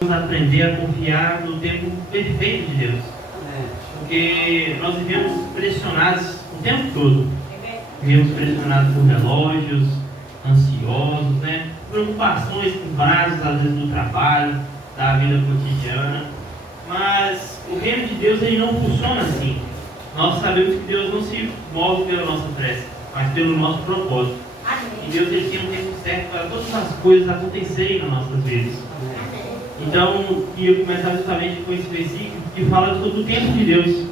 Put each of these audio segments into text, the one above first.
Vamos aprender a confiar no tempo perfeito de Deus. Porque nós vivemos pressionados o tempo todo. Vivemos pressionados por relógios, ansiosos, né? Preocupações com prazos, às vezes, do trabalho, da vida cotidiana. Mas o reino de Deus, ele não funciona assim. Nós sabemos que Deus não se move pela nossa pressa, mas pelo nosso propósito. E Deus, ele tem um tempo certo para todas as coisas acontecerem nas nossas vidas. Então, eu começar justamente com esse versículo que fala sobre o tempo de Deus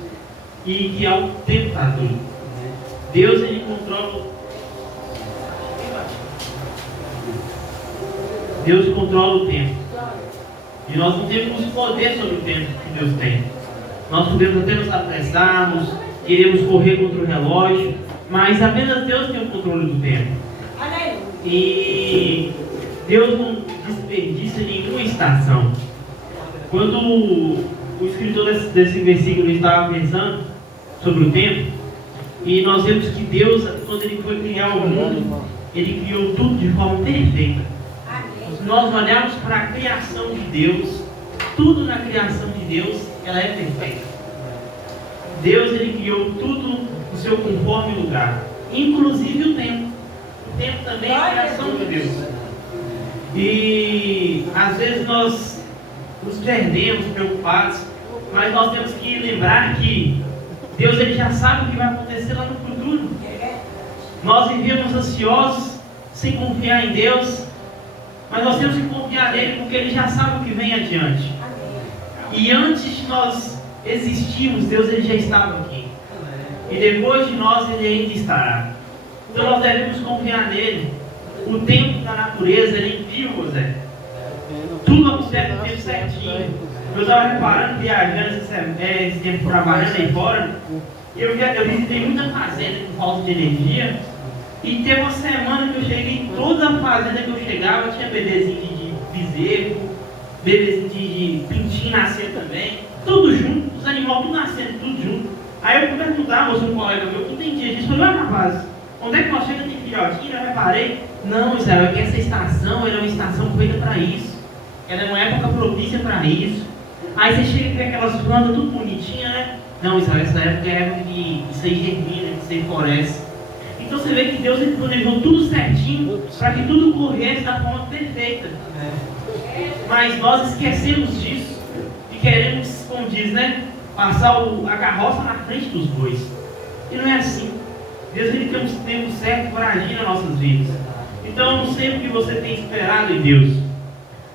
e que há um tempo para tudo. Deus, ele controla. Deus controla o tempo. E nós não temos poder sobre o tempo que Deus tem. Nós podemos até nos apressarmos, queremos correr contra o relógio, mas apenas Deus tem o controle do tempo. E Deus não desperdiça nenhuma estação. Quando o escritor desse versículo estava pensando sobre o tempo, e nós vemos que Deus, quando ele foi criar o mundo, ele criou tudo de forma perfeita. Se nós olharmos para a criação de Deus, tudo na criação de Deus, ela é perfeita. Deus, ele criou tudo no seu conforme lugar, inclusive o tempo. O tempo também é a criação de Deus. E às vezes nós nos perdemos preocupados, mas nós temos que lembrar que Deus, ele já sabe o que vai acontecer lá no futuro. Nós vivemos ansiosos, sem confiar em Deus, mas nós temos que confiar nele porque ele já sabe o que vem adiante. E antes de nós existirmos, Deus, ele já estava aqui. E depois de nós, ele ainda estará. Então nós devemos confiar nele. O tempo da natureza, ele é incrível, Zé. Tudo acontece no tempo certinho. Eu estava reparando, viajando esse tempo, trabalhando aí fora. Eu visitei muita fazenda com falta de energia. E teve uma semana que eu cheguei, toda a fazenda que eu chegava tinha bebezinho de bezerro, bebezinho de pintinho nascendo também, tudo junto, os animais tudo nascendo, tudo junto. Aí eu fui perguntar, moço, um colega meu, que entendia disso, falei, rapaz, onde é que nós chegamos, tem filhotinho? Eu reparei, não, Israel, é que essa estação era uma estação feita para isso, era uma época propícia para isso. Aí você chega e vê aquelas plantas tudo bonitinhas, né? Não, Israel, essa época é a época que isso aí germina, que isso aí floresce. Então você vê que Deus, ele planejou tudo certinho para que tudo corresse da forma perfeita. Mas nós esquecemos disso e queremos, como diz, né, passar a carroça na frente dos bois. E não é assim. Deus, ele tem um tempo certo para agir nas nossas vidas. Então eu não sei o que você tem esperado em Deus.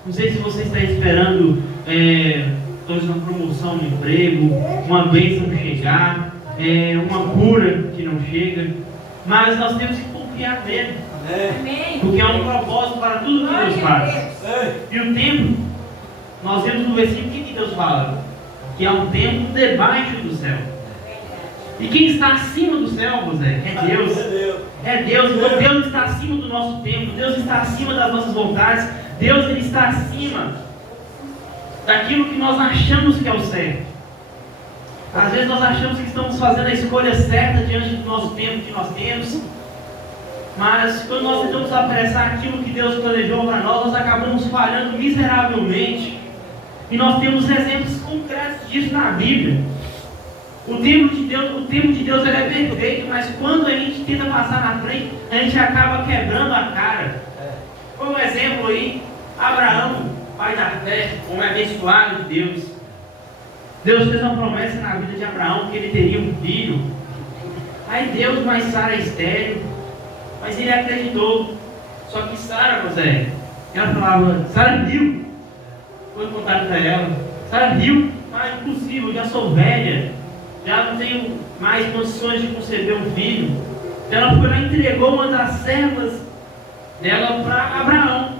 Não sei se você está esperando uma promoção no emprego, uma bênção chegar, uma cura que não chega. Mas nós temos que confiar nele. Amém. Porque é um propósito para tudo que Deus faz. E o tempo, nós vemos no versículo que Deus fala, que é um tempo debaixo do céu. E quem está acima do céu, José, é Deus. É Deus. Então Deus está acima do nosso tempo. Deus está acima das nossas vontades. Deus, ele está acima daquilo que nós achamos que é o certo. Às vezes nós achamos que estamos fazendo a escolha certa diante do nosso tempo que nós temos, mas quando nós tentamos apressar aquilo que Deus planejou para nós acabamos falhando miseravelmente. E nós temos exemplos concretos disso na Bíblia. O tempo de Deus ele é perfeito, mas quando a gente tenta passar na frente, a gente acaba quebrando a cara. Como um exemplo aí, Abraão, pai da fé, homem abençoado de Deus. Deus fez uma promessa na vida de Abraão que ele teria um filho. Aí Deus, mas Sara é estéril. Mas ele acreditou. Só que Sara, José, ela falava, Sara viu. Foi contado para ela. Sara viu, mas impossível, já sou velha. Já não tenho mais condições de conceber um filho. Ela foi lá e entregou uma das servas dela para Abraão.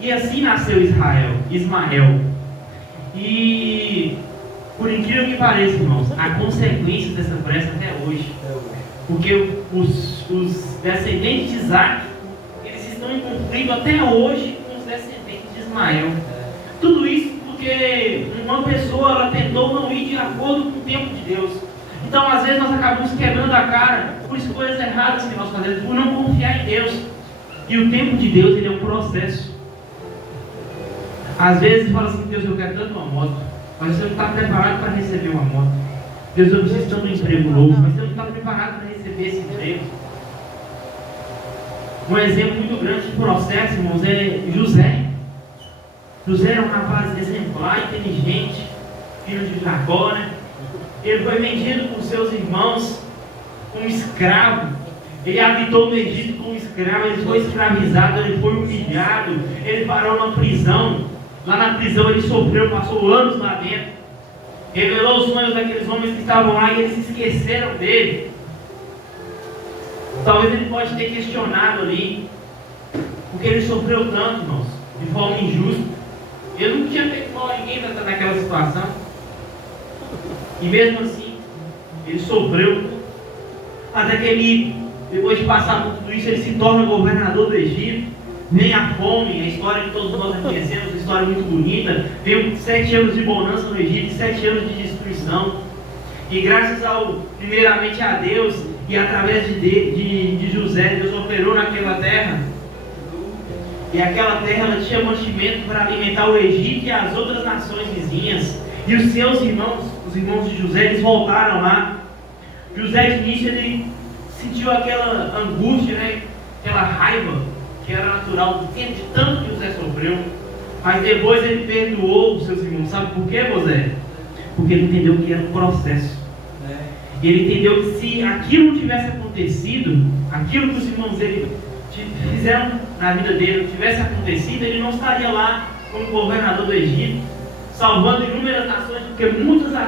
E assim nasceu Ismael. E por incrível que pareça, irmãos, há consequências dessa pressa até hoje. Porque os descendentes de Isaac, eles estão em conflito até hoje com os descendentes de Ismael. Tudo isso porque uma pessoa ela tentou não ir de acordo com o tempo de Deus. Então, às vezes, nós acabamos quebrando a cara por escolhas erradas que nós fazemos, por não confiar em Deus. E o tempo de Deus, ele é um processo. Às vezes fala assim: Deus, eu quero tanto uma moto, mas você não está preparado para receber uma moto. Deus, eu preciso tanto de um emprego novo, mas você não está preparado para receber esse emprego. Um exemplo muito grande de processo, irmãos, é José. José era um rapaz exemplar, inteligente, filho de Jacó, né? Ele foi vendido por seus irmãos como escravo. Ele habitou no Egito como escravo, ele foi escravizado, ele foi humilhado, ele parou na prisão. Lá na prisão ele sofreu, passou anos lá dentro. Revelou os sonhos daqueles homens que estavam lá e eles se esqueceram dele. Talvez ele pode ter questionado ali, porque ele sofreu tanto, irmãos, de forma injusta. Ele não tinha feito mal a ninguém para estar naquela situação. E mesmo assim, ele sofreu. Até que ele, depois de passar por tudo isso, ele se torna governador do Egito. Vem a fome, a história que todos nós conhecemos, uma história muito bonita. Veio 7 anos de bonança no Egito e 7 anos de destruição. E graças primeiramente a Deus e através de José, Deus operou naquela terra. E aquela terra ela tinha mantimento para alimentar o Egito e as outras nações vizinhas. E os seus irmãos, os irmãos de José, eles voltaram lá. José de início ele sentiu aquela angústia, né? Aquela raiva que era natural de tanto que José sofreu. Mas depois ele perdoou os seus irmãos. Sabe por quê, José? Porque ele entendeu que era um processo. Ele entendeu que se aquilo não tivesse acontecido, aquilo que os irmãos dele fizeram na vida dele não tivesse acontecido, ele não estaria lá como governador do Egito, salvando inúmeras nações, porque muitas